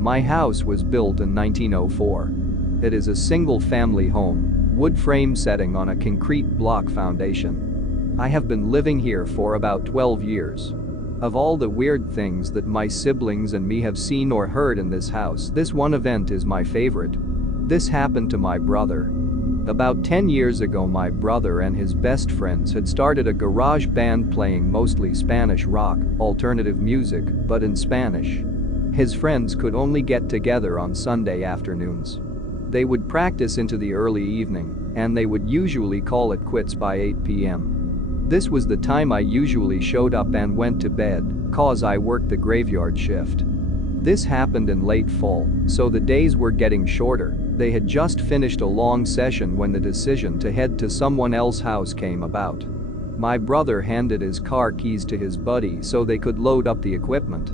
My house was built in 1904. It is a single-family home, wood frame setting on a concrete block foundation. I have been living here for about 12 years. Of all the weird things that my siblings and me have seen or heard in this house, this one event is my favorite. This happened to my brother. About 10 years ago, my brother and his best friends had started a garage band playing mostly Spanish rock, alternative music, but in Spanish. His friends could only get together on Sunday afternoons. They would practice into the early evening, and they would usually call it quits by 8 p.m. This was the time I usually showed up and went to bed, cause I worked the graveyard shift. This happened in late fall, so the days were getting shorter. They had just finished a long session when the decision to head to someone else's house came about. My brother handed his car keys to his buddy so they could load up the equipment.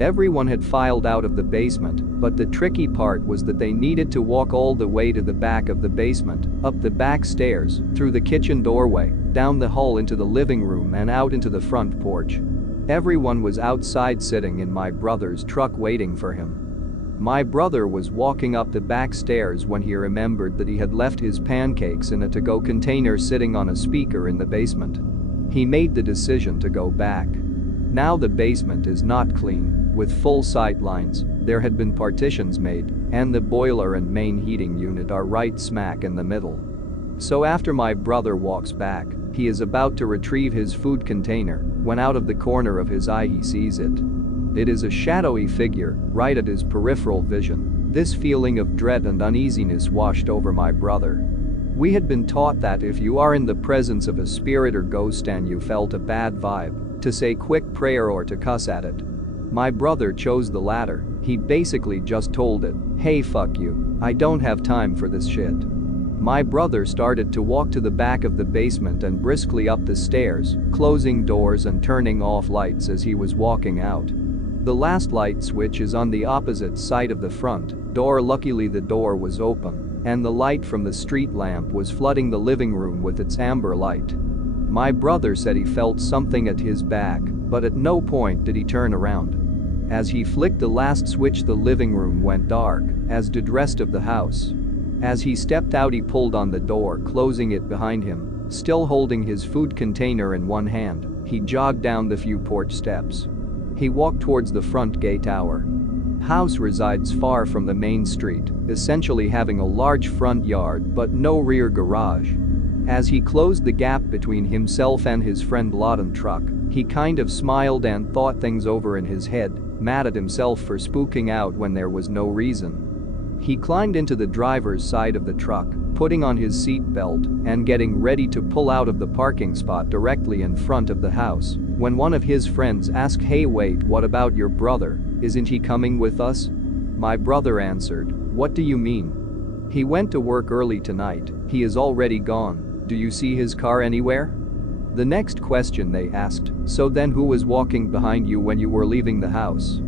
Everyone had filed out of the basement, but the tricky part was that they needed to walk all the way to the back of the basement, up the back stairs, through the kitchen doorway, down the hall into the living room and out into the front porch. Everyone was outside sitting in my brother's truck waiting for him. My brother was walking up the back stairs when he remembered that he had left his pancakes in a to-go container sitting on a speaker in the basement. He made the decision to go back. Now the basement is not clean, with full sight lines, there had been partitions made, and the boiler and main heating unit are right smack in the middle. So after my brother walks back, he is about to retrieve his food container when out of the corner of his eye he sees it. It is a shadowy figure right at his peripheral vision. This feeling of dread and uneasiness washed over my brother. We had been taught that if you are in the presence of a spirit or ghost and you felt a bad vibe, to say quick prayer or to cuss at it. My brother chose the latter. He basically just told it, "Hey, fuck you, I don't have time for this shit." My brother started to walk to the back of the basement and briskly up the stairs, closing doors and turning off lights as he was walking out. The last light switch is on the opposite side of the front door. Luckily the door was open, and the light from the street lamp was flooding the living room with its amber light. My brother said he felt something at his back, but at no point did he turn around. As he flicked the last switch, the living room went dark, as did rest of the house. As he stepped out, he pulled on the door, closing it behind him. Still holding his food container in one hand, he jogged down the few porch steps. He walked towards the front gate. Our house resides far from the main street, essentially having a large front yard but no rear garage. As he closed the gap between himself and his friend Lawton truck, he kind of smiled and thought things over in his head, mad at himself for spooking out when there was no reason. He climbed into the driver's side of the truck, putting on his seat belt and getting ready to pull out of the parking spot directly in front of the house when one of his friends asked, "Hey, wait, what about your brother? Isn't he coming with us?" My brother answered, "What do you mean? He went to work early tonight, he is already gone. Do you see his car anywhere?" The next question they asked, "So then who was walking behind you when you were leaving the house?"